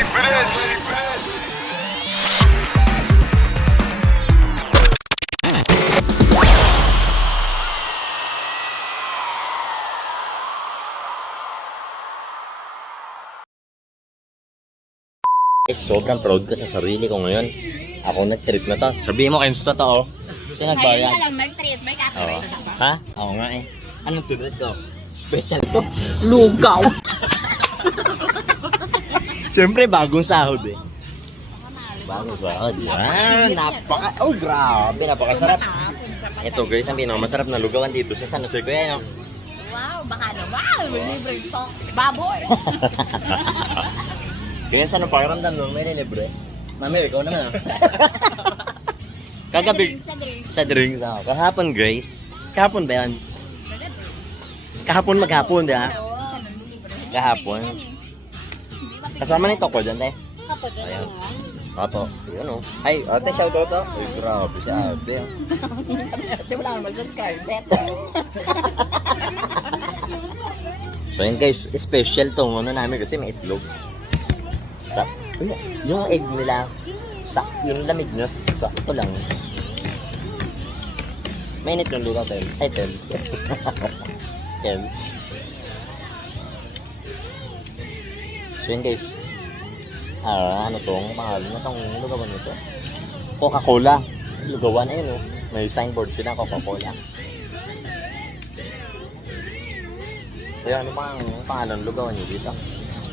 ready for this? Sobrang proud ko sa sarili ko ngayon. Ako nag-trip na to. Sabihin mo kayo to oh. Siya Ngayon nagbayad. ka lang nag-treat, may copyright ka ba? Ha? Oo nga eh. Anong tulad ko? Special to. Lugaw! Siyempre bagong sahod eh. Bagong sahod. Yan. Oh grabe. Napakasarap. Ito guys, ang pinakamasarap na lugawan dito sa San Jose ko yan. Oh. Wow, baka naman. May libre ito. Baboy! Ganyan sa anong pakiramdam no? May libre. Mami, ikaw naman ah. Kagabi. Sa drinks. Sa drinks ako. Kahapon guys. Kahapon ba yan? Kahapon maghapon, di ba? Kahapon. Kasama nito ko dyan, te. Kapag Ayan. Ato. Yun o. Ay, ate, shout out to. Ay, grabe si ate. Di mo lang mag-subscribe. So yun guys, special tong ano namin kasi may itlog. Yung egg nila, yung lamig nyo, sakto lang. Mainit yung lugaw, Tel. Ay, Tels. Tels. So yun guys. Ano tong pangalan na tong lugawan nito? Coca-Cola. Lugawan, ayun oh. May signboard sila, Coca-Cola. Kaya ano pa ang pangalan lugawan nyo dito?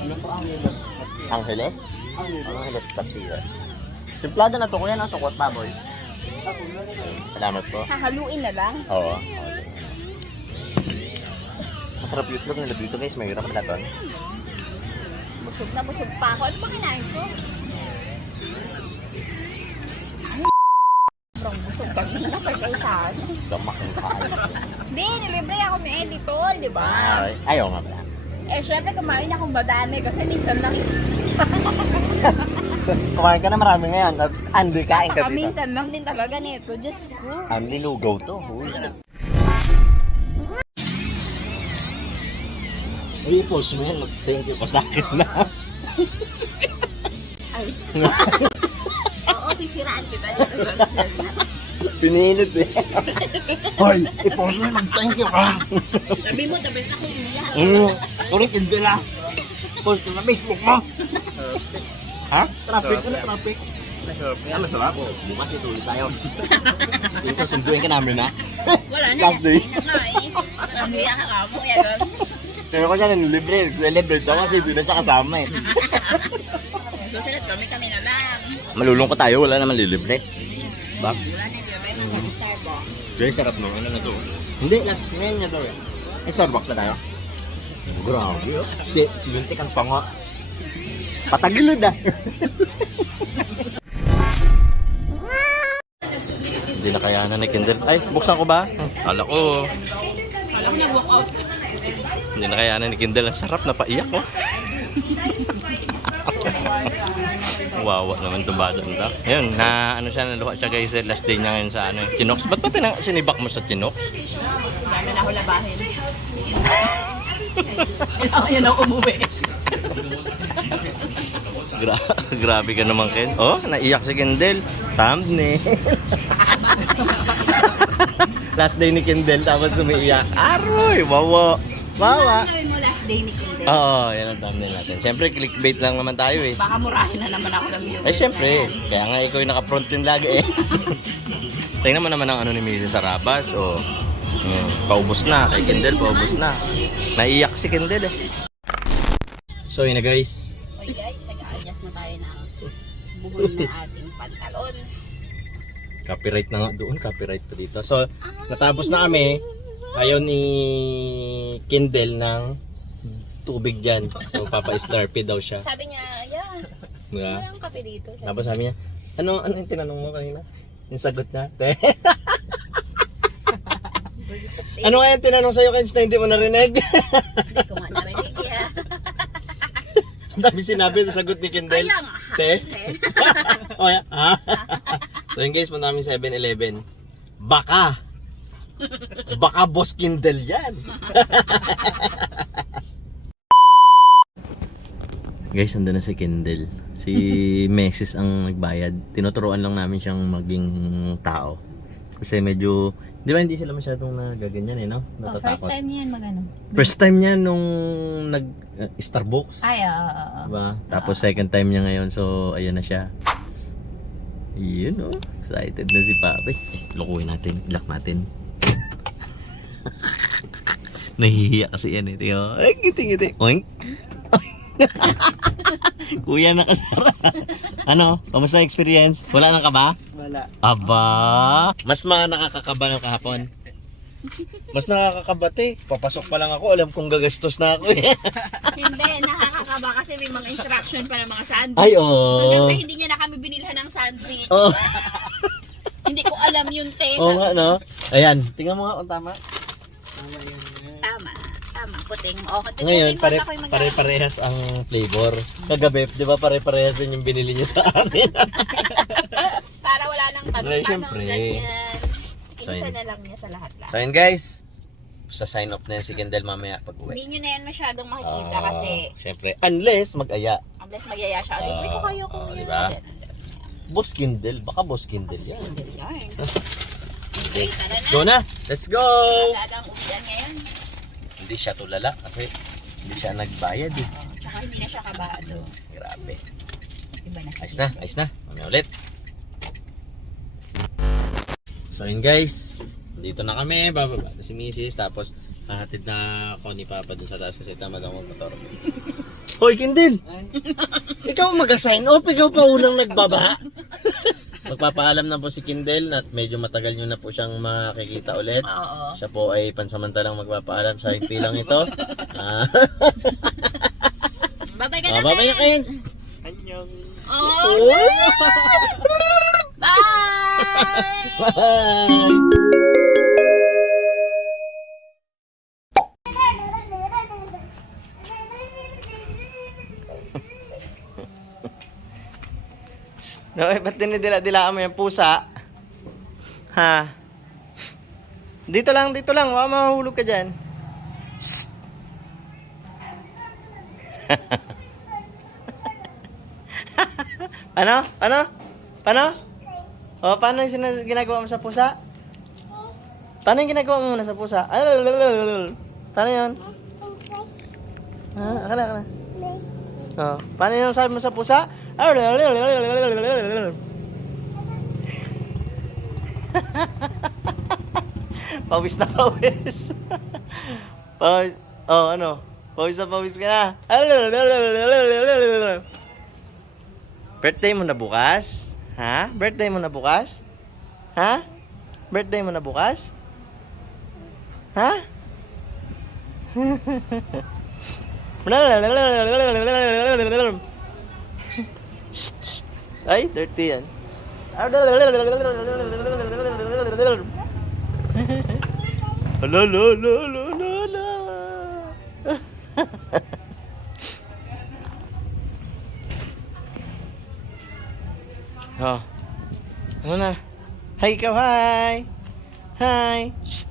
Ano po ang Angeles? Angeles? Angeles Tapsira. Simplado na to, kuya na to, kwat baboy. Salamat po. Hahaluin na lang. Oo. Masarap yung itlog nila dito guys, may hirap na to. Busog na busog pa ako. Ano ba kinain ko? Sobrang busog. Pag nasa-surprisean. Gamak ng kain. Hindi, nilibre ako ni Eddie Tol, di ba? Ayaw nga pala. Eh, syempre kumain akong madami kasi minsan lang Kumain ka na marami ngayon at andi kain ka dito. minsan lang din talaga nito. Diyos ko. Andi lugaw to. Uy. Ay, post mo yan. Mag-thank you pa sa akin na. Ay. Oo, sisiraan kita. Pinilit eh. Hoy, i-post mo yan. Mag-thank you ka. Sabi mo, the best ako niya. Turing hindi lang. Post ko na Facebook mo. Ha? Traffic ko na traffic. Ano masarap? Bukas ito ulit tayo. Yung sasunduin ka namin ha? Wala na. Last day. Nabiya ka ka mo. Yan. Sabi ko niya, libre. Libre to kasi doon na siya kasama eh. Susunod kami na lang. Malulungkot tayo, wala naman lilibre. Ba? Wala na yung Starbucks. Very sarap no, ano na to? Hindi, last ngayon niya daw eh. Ay, Starbucks na tayo? Grabe oh. Hindi, luntik ang pango. Patagilid ah. Hindi na kayanan ni Kindle. Ay, buksan ko ba? Kala ko. Alam mo na-walk out. Hindi na kayanan ni Kindle. Ang sarap na paiyak oh. Wawa naman itong bata nito. Ayun, na ano siya, naluha siya guys. Last day niya ngayon sa ano, Chinox. Ba't ba sinibak mo sa Chinox? Dami na ako labahin. Kailangan na umuwi. Grabe ka naman, Ken. Oh, naiyak si Kendall. Thumbnail. Last day ni Kendall, tapos umiiyak. Aroy, wawa. Wawa. Ano gawin mo last day ni Kindle? Oo, yan ang thumbnail natin. Siyempre, clickbait lang naman tayo eh. Baka murahin na naman ako ng viewers. Ay, siyempre. Kaya nga ikaw yung naka-front din lagi eh. Tingnan mo naman ang ano ni Mrs. Sarabas. O, paubos na. Kay Kendall, paubos na. Naiyak si Kendall eh. So, yun na guys. Okay guys, nag-a-adjust na tayo ng buhol ng ating pantalon. Copyright na nga doon, copyright pa dito. So, natapos na kami. Ayaw ni Kindle ng tubig dyan. So, papa-slurpee daw siya. Sabi niya, yeah, Diba? walang kape dito. Tapos sabi niya, ano yung tinanong mo kanina? Yung sagot niya? Ano nga yung tinanong sa'yo, Kens, na hindi mo narinig? Hindi ko nga narinig ya. Ang dami sinabi sa sagot ni Kindle. Kaya nga. Te? O yan, ha? So yun guys, punta kami 7-Eleven. Baka Boss Kindle yan. Guys, nandun na si Kendall. Si Mesis ang nagbayad. Tinuturuan lang namin siyang maging tao. Kasi medyo, di ba hindi sila masyadong nagaganyan eh, no? Oh, first Natatakot. time niyan magano. First time niya nung nag-Starbucks. Ay, oo. Diba? Tapos second time niya ngayon, so ayun na siya. Yun, oh. Excited na si Papi. Lukuhin natin, lock natin. Nahihiya kasi yan eh. Tingnan mo. Ay, ngiti-ngiti. Oink. Kuya nakasara. Ano? Kamusta experience? Wala nang kaba? Wala. Aba! Mas nakakakaba ng kahapon. Mas nakakakaba eh. Papasok pa lang ako, alam kong gagastos na ako eh. Hindi, nakakakaba kasi may mga instruction pa ng mga sandwich. Ay, oo. Hanggang sa hindi niya na kami binilhan ng sandwich. Oh. Hindi ko alam yun, te. Oo nga, no? Ayan, tingnan mo nga kung tama. Tama yan. Tama. Tama, puting. Oh, Ngayon, puting pare-parehas ang flavor. Kagabi, di ba pare-parehas din yung binili niyo sa akin? Para wala nang tanong, Ay, syempre. ganyan. So, Isa yun. na lang niya sa lahat-lahat. So yun guys, sa sign off na yan si Kendall mamaya pag uwi. Hindi nyo na yan masyadong makikita kasi Syempre, unless mag-aya. unless magyaya siya. Libre ko kayo kung yun. diba? Boss Kendall, baka Boss Kendall yan. Okay, tara Let's na. go na! Let's go! Agad ang uwian ngayon. Hindi siya tulala kasi hindi siya nagbayad eh. Tsaka hindi na siya kabado. Grabe. Iba na Ayos na, ayos na. Mamaya ulit. So yun guys, dito na kami, bababa na si Mrs. Tapos hahatid na ako ni Papa dun sa taas kasi tamad ako magmotor. Hoy Kendall! Ikaw mag-assign off, ikaw pa unang nagbaba. Magpapaalam na po si Kendall at medyo matagal nyo na po siyang makikita ulit. Oo. Siya po ay pansamantalang magpapaalam sa IP lang ito. Babay ka na, Babay na kayo! Anyong. Oh, bye! Bye! No, ba't dinidila-dilaan mo yung pusa? Ha? Dito lang, waka mahulog ka dyan. Shh! Ano? Ano? Paano? O, paano yung ginagawa mo sa pusa? Paano yung ginagawa mo muna sa pusa? Paano yun? Ha? Akala, akala. O, paano yung sabi mo sa pusa? Pawis na pawis. Pawis. Oh, ano? Pawis na pawis ka na. Birthday mo na bukas? Ha? Birthday mo na bukas? Ha? Birthday mo na bukas? Ha? Ay, dirty yan. Oh. Ano na? Hi ikaw, hi! Hi! Shh!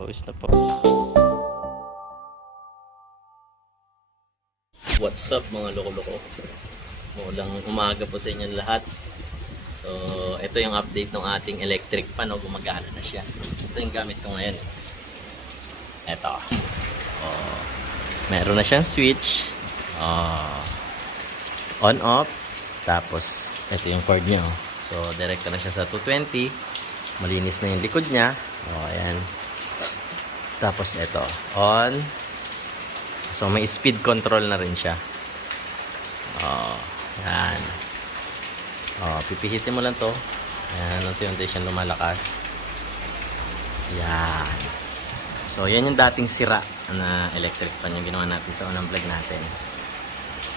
Pawis na po. What's up mga loko-loko? Mulang umaga po sa inyong lahat. So, ito yung update ng ating electric fan. Gumagana na siya. Ito yung gamit ko ngayon. Ito. Oh, meron na siyang switch. Oh, on off. Tapos, ito yung cord niya. Oh. So, direkta na siya sa 220. Malinis na yung likod niya. Oh, ayan. Tapos, ito. On. So, may speed control na rin siya. Oh, yan. Oh, pipihitin mo lang to. Ayan, unti-unti siyang lumalakas. Yan. So, yan yung dating sira na electric fan yung ginawa natin sa unang vlog natin.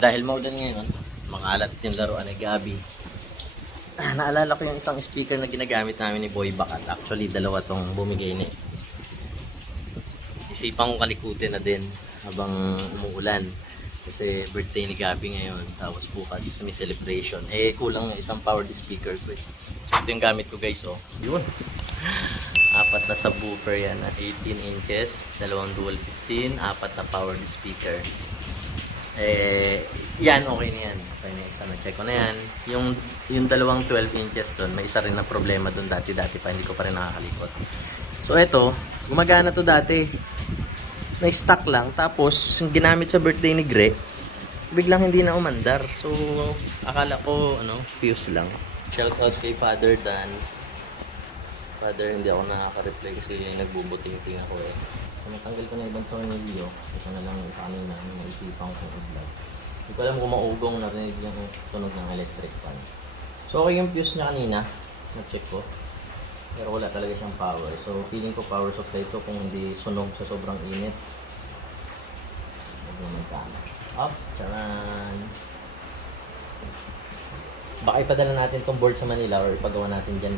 Dahil maulan ngayon, makalat yung laruan ni Gabi. Naalala ko yung isang speaker na ginagamit namin ni Boy Bakat. Actually, dalawa tong bumigay ni. Isipan kong kalikutin na din habang umuulan. Kasi birthday ni Gabi ngayon. Tapos bukas may celebration. Eh, kulang na isang powered speaker ko. So, ito yung gamit ko guys. Oh. Yun. Apat na subwoofer yan na 18 inches. Dalawang dual 15. Apat na powered speaker. Yan, okay na yan. Okay na isa na check ko na yan. Yung dalawang 12 inches doon, may isa rin na problema doon dati pa, hindi ko pa rin nakakalikot. So ito, gumagana to dati. Na-stock lang, tapos yung ginamit sa birthday ni Gre, biglang hindi na umandar. So, akala ko, fuse lang. Shout out kay Father Dan. Father, hindi ako nakaka-reply kasi nagbubuting-ting ako eh. So, natanggal ko na ibang tornilyo. Ito na lang sa kanina, naisipan ko i-vlog. Hindi ko alam kung maugong narinig yung tunog ng electric fan. So, okay yung fuse niya kanina. Na-check ko. Pero wala talaga siyang power. So, feeling ko power supply ito kung hindi sunog sa sobrang init. Huwag naman sana. Up, charan. Baka ipadala natin tong board sa Manila or ipagawa natin dyan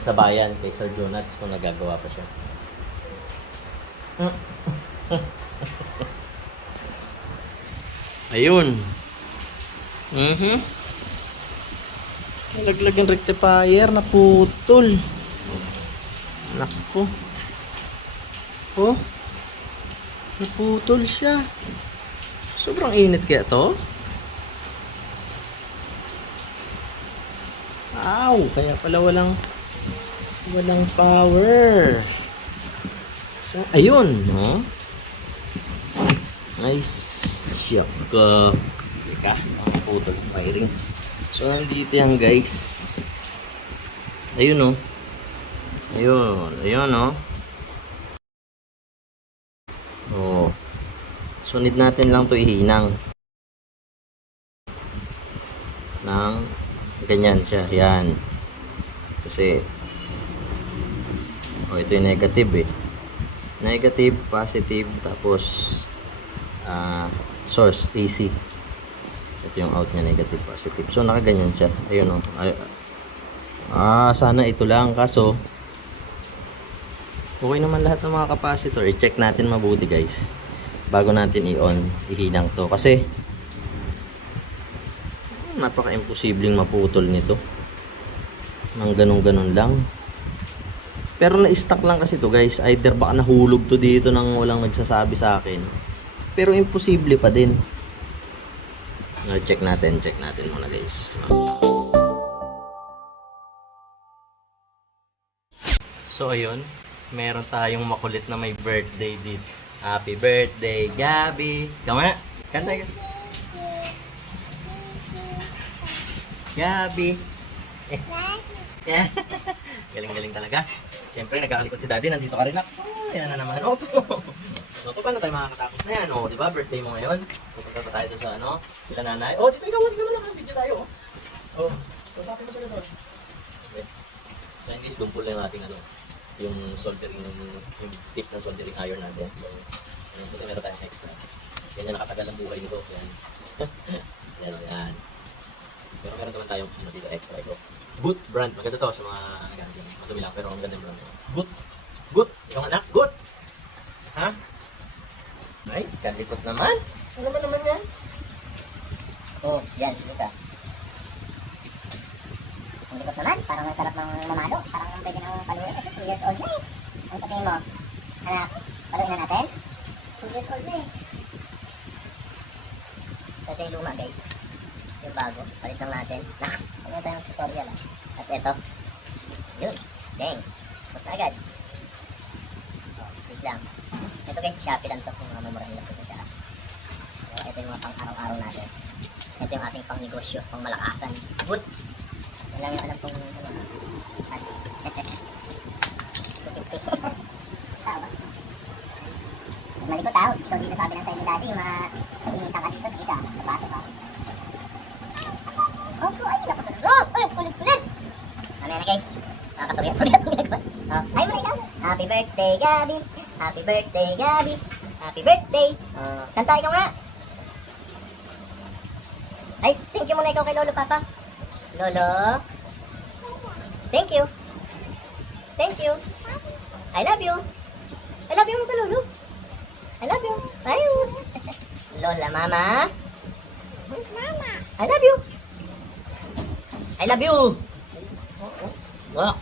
sa bayan, kay Sir Jonax kung nagagawa pa siya. Ayun. Nalaglag yung rectifier, naputol. Naku. Oh. Naputol siya. Sobrang init kaya to. Ow, kaya pala walang power. Ayun, no? Nice. Siyak. Teka, naputol yung wiring. So, nandito yan, guys. Ayun, no? Ayun, no? Oh. Sunod natin lang to ihinang. Nang ganyan siya. Yan. Kasi ito yung negative eh. Negative, positive, tapos source, AC. Ito yung out niya, negative, positive. So, nakaganyan siya. Ayun o. Sana ito lang. Kaso, okay naman lahat ng mga capacitor. I-check natin mabuti, guys. Bago natin i-on, ihinang to. Kasi, napaka-imposibleng maputol nito. Nang ganun-ganun lang. Pero na-stuck lang kasi to, guys. Either baka nahulog to dito nang walang nagsasabi sa akin. Pero imposible pa din. Check natin muna, guys. So ayun, meron tayong makulit na may birthday dito. Happy birthday, Gabi. Kama, kanta. Gabi. Galing-galing talaga. Siyempre, nagkakalikot si Daddy. Nandito ka rin ako. Yan na naman. So, paano tayo makakatapos na yan? O, di ba? Birthday mo ngayon. Pupunta pa tayo doon sa sila nanay. O, dito ikaw. Wala lang. Video tayo. O, kasapin mo sila doon. Okay. So, in case, dumpol na yung ating yung soldering, yung tip ng soldering iron natin. So, ito meron tayong extra. Yan yung nakatagal ang buhay nito. Yan. Yan. Pero meron naman tayong dito extra ito. Boot brand. Maganda to sa mga nagamit. Madumi lang pero maganda yung brand. Boot. Yung anak. Boot. Ha? Ay, kalikot naman. Ano naman yan? Oh, yan, sige ka. Ang likot naman, parang ang sarap ng mamalo. Parang pwede nang paluin kasi 2 years old na eh. Ang sa tingin mo, anak, paluin na natin? 2 years old na eh. Kasi yung luma, guys. Yung bago, palit lang natin. Next, ano tayong tutorial ah. Tapos ito. Yun, dang. Tapos na agad. Oh, wait lang. Ito guys, Shopee lang to kung mga memorable lang ito siya. So, ito yung mga pang araw-araw natin. Ito yung ating pang negosyo, pang malakasan. Good! Yan lang yung alam kong malikot ah, ikaw dito sabi ng side ni Daddy, mag-initang ka dito, sige ka, napasok ka. Oh, ay, napapalog. Oh, ay, kulit-kulit! Mamaya na guys, nakakaturiya-turiya ba? Oh, ay mo na ikaw. Happy birthday, Gabi! Happy birthday, Gabi! Happy birthday! Oh, kanta ikaw nga! Ay, thank you muna ikaw kay Lolo, Papa. Lolo? Thank you. Thank you. I love you. I love you mo ka, Lolo. I love you. Ayun. Lola, Mama. Mama. I love you. I love you. Wow.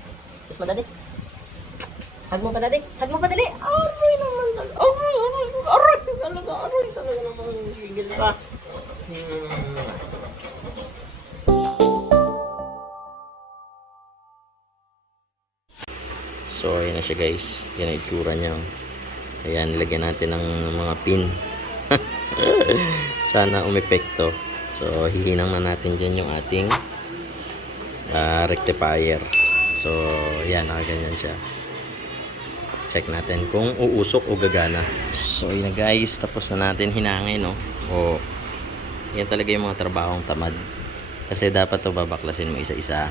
Kiss mo, Daddy. Hug mo pa, Daddy. Hug mo pa, Daddy. Aray naman. Aray talaga. pang gigil ka. So, ayan na siya guys. Yan ang itsura niya. Ayan, lagyan natin ng mga pin. Sana umepekto. So, hihinang na natin dyan yung ating rectifier. So, ayan, nakaganyan siya. Check natin kung uusok o gagana. So, ayan na guys. Tapos na natin hinangin, no? O, yan talaga yung mga trabahong tamad. Kasi dapat to babaklasin mo isa-isa.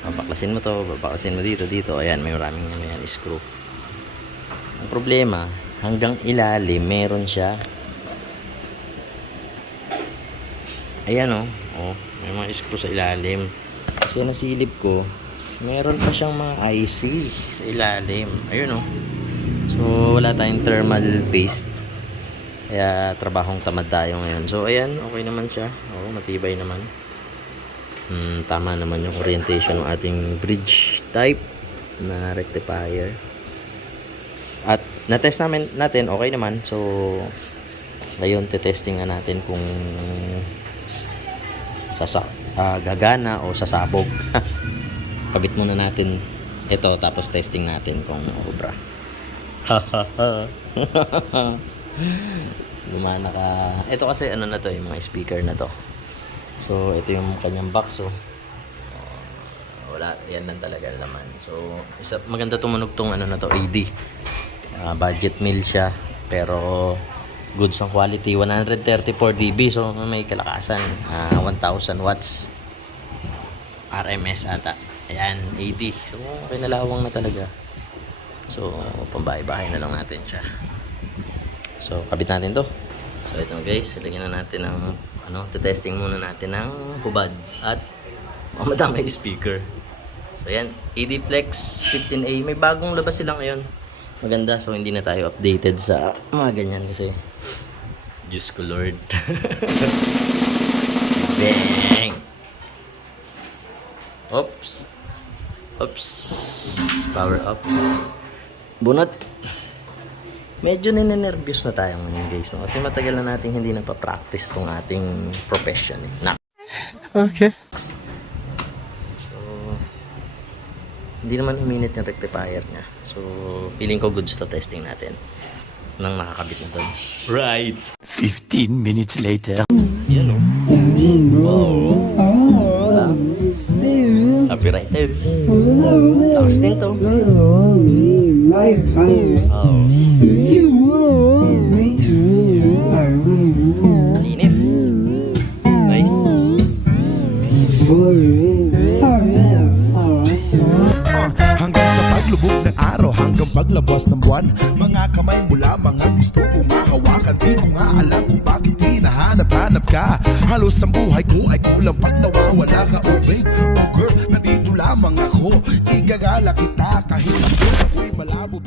Babaklasin mo to, babaklasin mo dito, dito. Ayan, may maraming ano yan, screw. Ang problema, hanggang ilalim, meron siya. Ayan, oh. Oh, may mga screw sa ilalim. Kasi nasilip ko, meron pa siyang mga IC sa ilalim. Ayun, oh. So, wala tayong thermal paste. Kaya, trabahong tamad tayo ngayon. So, ayan, okay naman siya. Oo, matibay naman. Tama naman yung orientation ng ating bridge type na rectifier. At na-test natin, okay naman. So, ngayon, testing na natin kung gagana o sasabog. Kabit muna natin ito, tapos testing natin kung obra. Lumana ka. Ito kasi ano na to, yung mga speaker na to. So, ito yung kanyang box, oh. Wala, yan lang talaga laman. So, maganda tumunog tong ano na to, AD. Budget meal siya, pero goods ang quality, 134 dB, so may kalakasan, 1000 watts RMS ata. Ayan, AD. So, kinalawang na talaga. So, pambahay-bahay na lang natin siya. So, kabit natin to. So, ito guys, lagyan na natin ng testing muna natin ng hubad at madamay speaker. So yan, AD Flex 15A, may bagong labas sila ngayon. Maganda, so hindi na tayo updated sa mga ganyan kasi Diyos ko Lord. Bang! Oops. Oops. Power up. Bunot. Medyo ninenervyos na tayo ngayon guys, no? Kasi matagal na natin hindi napapractice tong ating profession, eh. Okay. So, hindi naman uminit yung rectifier niya. So, feeling ko goods to testing natin. Nang nakakabit na doon. Right! 15 minutes later. Yan o. Wow. Copyrighted. Tapos din to. Oh. Linis. Nice. Hanggang sa paglubog ng araw, hanggang paglabas ng buwan, mga kamay mula, mga gusto kong mahawakan. Di ko nga alam kung bakit hinahanap-hanap ka. Halos ang buhay ko ay kulang pag nawawala ka. Oh babe, oh girl, nandito lamang ako. Igagala kita kahit ako'y malabo.